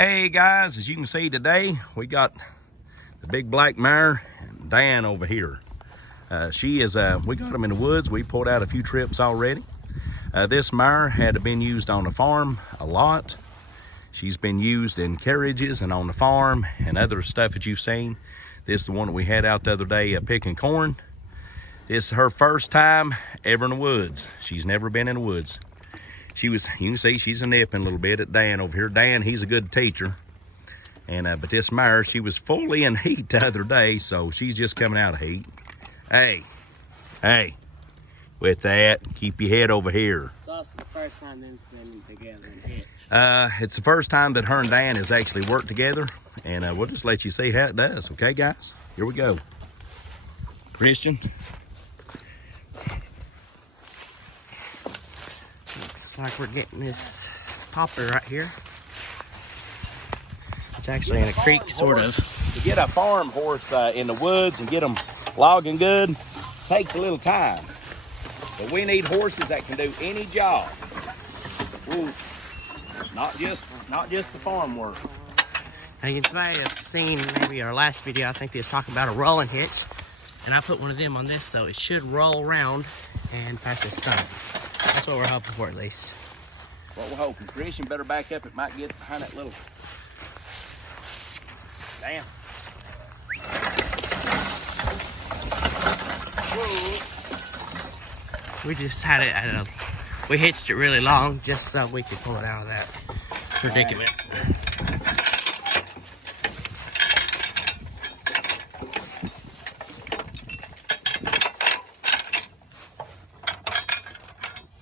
Hey guys, as you can see today, we got the big black mare and Dan over here. We got them in the woods. We pulled out a few trips already. This mare had been used on the farm a lot. She's been used in carriages and on the farm and other stuff that you've seen. This is the one that we had out the other day picking corn. This is her first time ever in the woods. She's never been in the woods. You can see she's a nipping a little bit at Dan over here. Dan, he's a good teacher. But this mare, she was fully in heat the other day, so she's just coming out of heat. Hey, with that, keep your head over here. So that's the first time they've been together in hitch. It's the first time that her and Dan has actually worked together, and we'll just let you see how it does, okay, guys? Here we go. Christian. Looks like we're getting this popper right here. It's actually in a creek, sort of. To get a farm horse in the woods and get them logging good takes a little time. But we need horses that can do any job. Ooh, not just the farm work. Now you may have seen maybe our last video, I think they was talking about a rolling hitch. And I put one of them on this, so it should roll around and pass the stump. That's what we're hoping for, at least. What we're hoping. Christian better back up. It might get behind that little... Damn. Whoa. We just had it we hitched it really long just so we could pull it out of that predicament.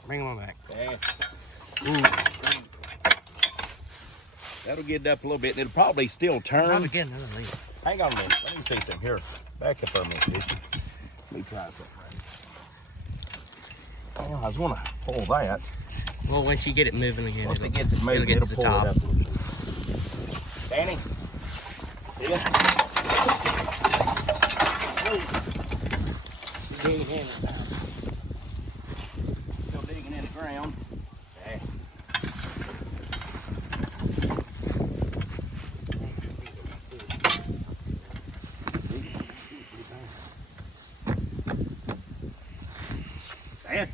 Bring them on back. Yeah. Ooh. That'll get it up a little bit, and it'll probably still turn. Probably get another lead. Hang on a minute. Let me see something here. Back up for a minute, Christian. Let me try something. Well, I was going to pull that. Well, once you get it moving again, Once it gets it moving, it'll pull top. it up. Danny, see ya? Digging in. Still digging in the ground. Yeah. Dan.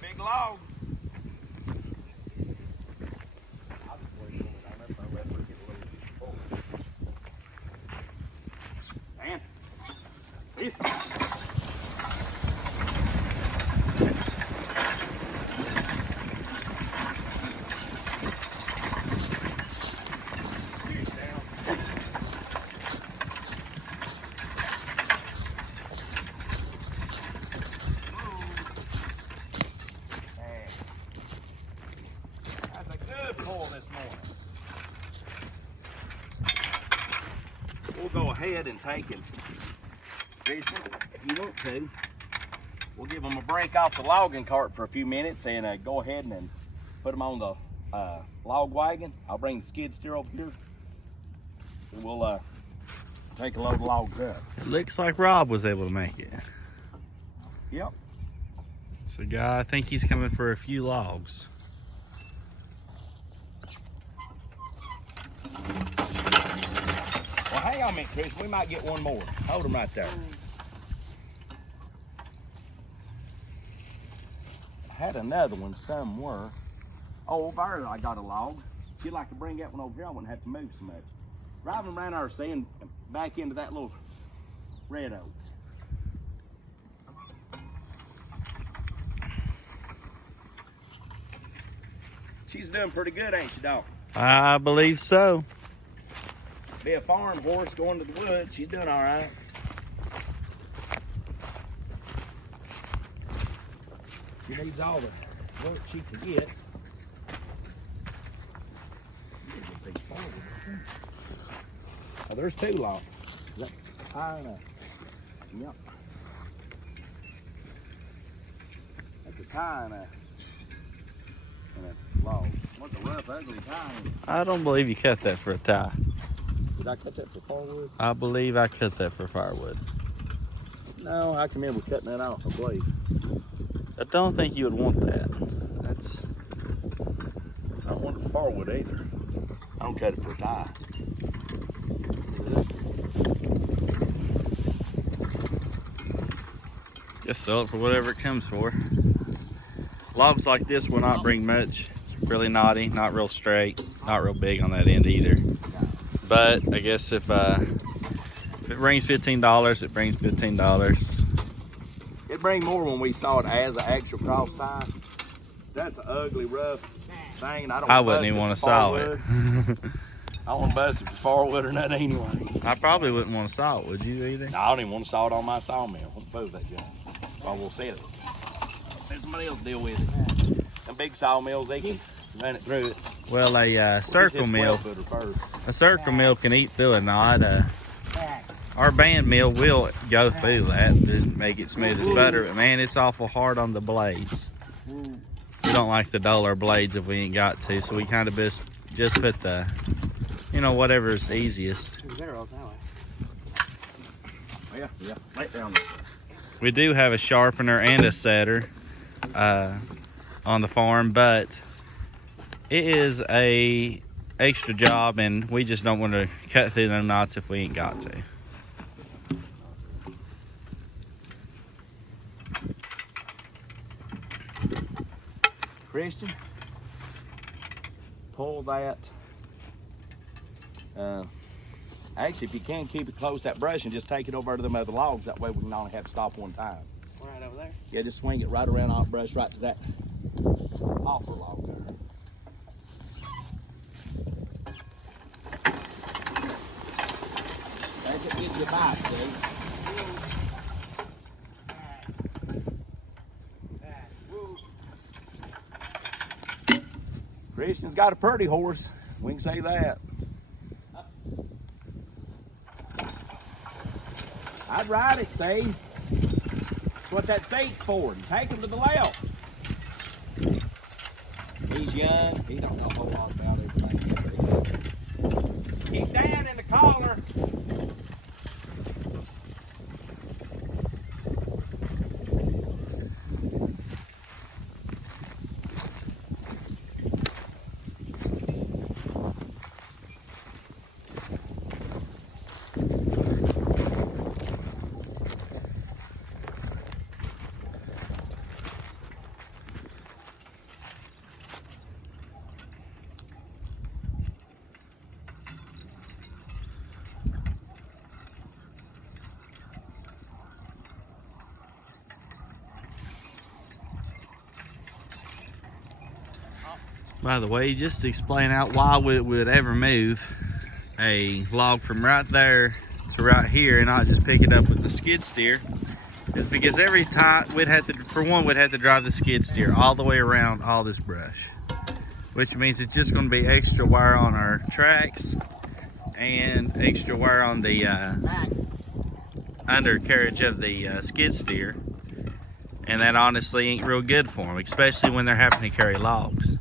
Big log. Man. See? That's a good pull this morning. We'll go ahead and take him. Jason, if you want to, we'll give them a break off the logging cart for a few minutes and go ahead and put them on the log wagon. I'll bring the skid steer over here. And we'll take a load of logs up. It looks like Rob was able to make it. Yep. So guy, I think he's coming for a few logs. Well, hang on a minute, Chris. We might get one more. Hold him right there. I had another one somewhere. Oh, over there I got a log. If you'd like to bring that one over here, I wouldn't have to move so much. Driving around our sand back into that little red oak. She's doing pretty good, ain't she, dog? I believe so. Be a farm horse going to the woods. She's doing all right. She needs all the work she can get. Oh, there's two logs. Is that high enough? Yep. That's a tie enough. And a log. What's a rough, ugly tie? I don't believe you cut that for a tie. Did I cut that for firewood? I believe I cut that for firewood. No, I can remember cutting that off a blade. I don't think you would want that. That's. I don't want it for firewood either. I don't cut it for a tie. Just sell it for whatever it comes for. Logs like this will not bring much. It's really knotty, not real straight, not real big on that end either. But I guess if it brings $15, it brings $15. It bring more when we saw it as an actual cross tie. That's an ugly, rough thing. And I wouldn't even want to saw it. I don't want to bust it for firewood or nothing anyway. I probably wouldn't want to saw it, would you either? No, I don't even want to saw it on my sawmill. I won't bust that junk. I will sell it. Let somebody else deal with it. Them big sawmills, they can run it through it. Well, a circle mill can eat through a knot. Our band mill will go through that to make it smooth as butter, but man, it's awful hard on the blades. We don't like the duller blades if we ain't got to, so we kind of just put the, whatever's easiest. Yeah, lay it down. We do have a sharpener and a setter on the farm, but it is a extra job, and we just don't want to cut through them knots if we ain't got to. Christian, pull that. Actually, if you can, keep it close, that brush, and just take it over to them other logs. That way we can only have to stop one time. Right over there? Yeah, just swing it right around our brush right to that hopper log there. Take it in your bite, see? Christian's got a pretty horse. We can say that. I'd ride it, see? That's what that seat's for. And take him to the left. He's young. He don't know a whole lot about everything. Keep down in the collar. By the way, just to explain out why we would ever move a log from right there to right here and not just pick it up with the skid steer is because every time we'd have to drive the skid steer all the way around all this brush, which means it's just going to be extra wear on our tracks and extra wear on the undercarriage of the skid steer, and that honestly ain't real good for them, especially when they're having to carry logs.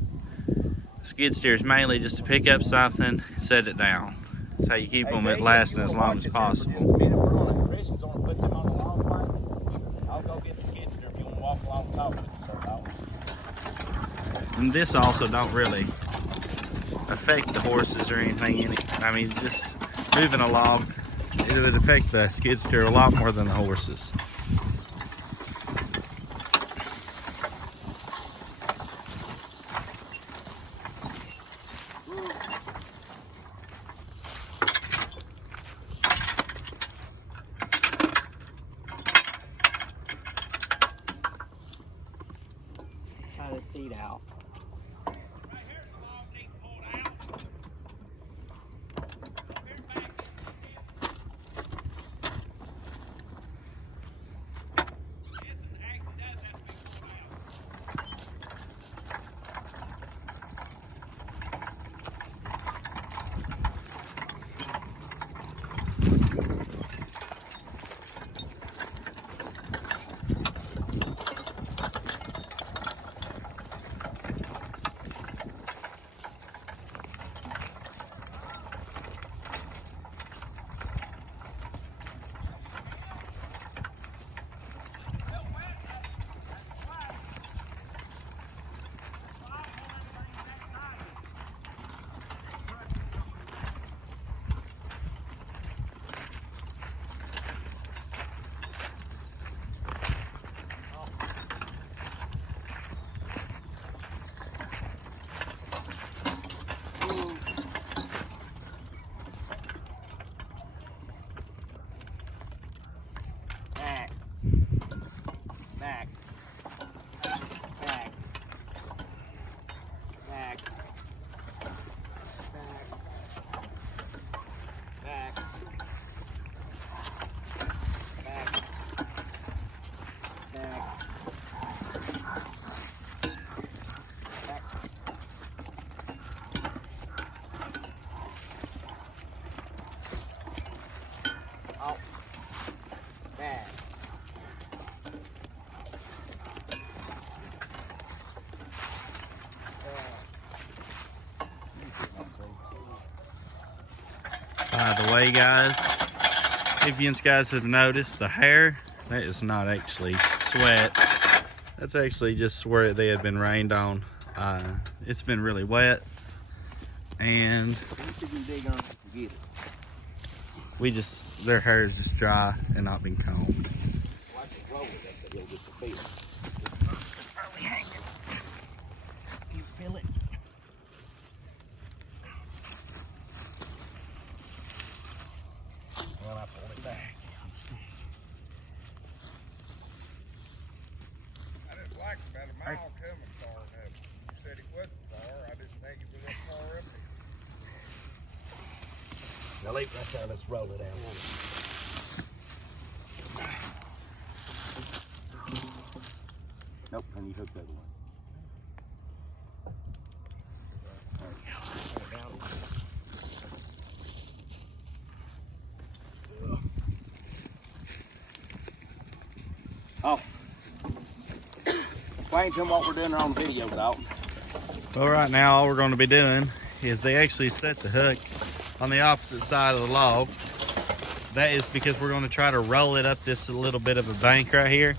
Skid steer is mainly just to pick up something, set it down. That's how you keep them at lasting as long as possible. I'll go get the skid steer if you want to walk along the top of it, sir. And this also don't really affect the horses or anything in it. I mean, just moving a log, it would affect the skid steer a lot more than the horses. Try the seat out. way, guys, if you guys have noticed, the hair, that is not actually sweat. That's actually just where they had been rained on. It's been really wet, and their hair is just dry and not been combed. You feel it? Well, I pulled it back. I just like about a mile coming far enough. You said it wasn't far. I didn't think it was that far up there. Now leave it right there. Let's roll it out. Nope, and you hook the other one. Oh. Explain to them what we're doing on video, dog. Well, right now all we're going to be doing is they actually set the hook on the opposite side of the log. That is because we're going to try to roll it up this little bit of a bank right here.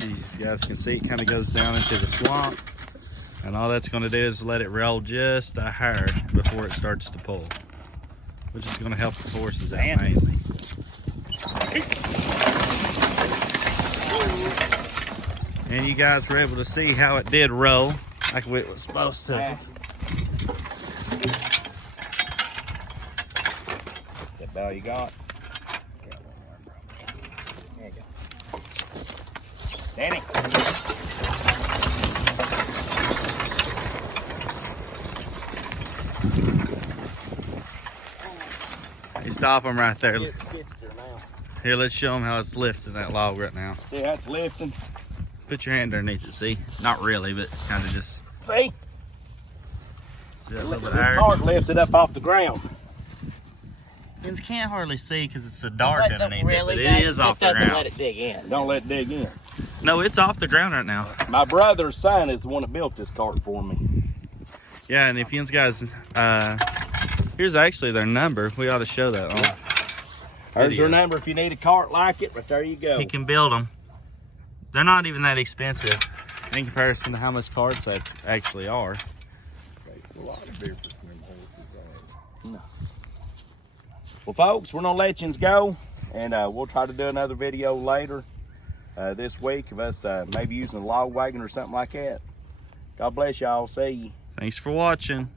As you guys can see, it kind of goes down into the swamp, and all that's going to do is let it roll just a hair before it starts to pull, which is going to help the forces out mainly. And you guys were able to see how it did roll like it was supposed to. That bell you got? There you go. Danny. You stop them right there. Get skid steer now. Here, let's show them how it's lifting that log right now. See how it's lifting? Put your hand underneath it, see? Not really, but kind of just. See? See that little bit This of air? cart lifted up off the ground. You can't hardly see because it's so dark But underneath really, it, but guys, it is just off the doesn't ground. let it dig in. Don't let it dig in. No, it's off the ground right now. My brother's son is the one that built this cart for me. Yeah, and if you guys, here's actually their number. We ought to show that on There's video. their number if you need a cart like it, but there you go. He can build them. They're not even that expensive in comparison to how much carts that actually are. A lot of difference in them horses. No. Well, folks, we're gonna let you go, and we'll try to do another video later this week of us maybe using a log wagon or something like that. God bless y'all. See you. Thanks for watching.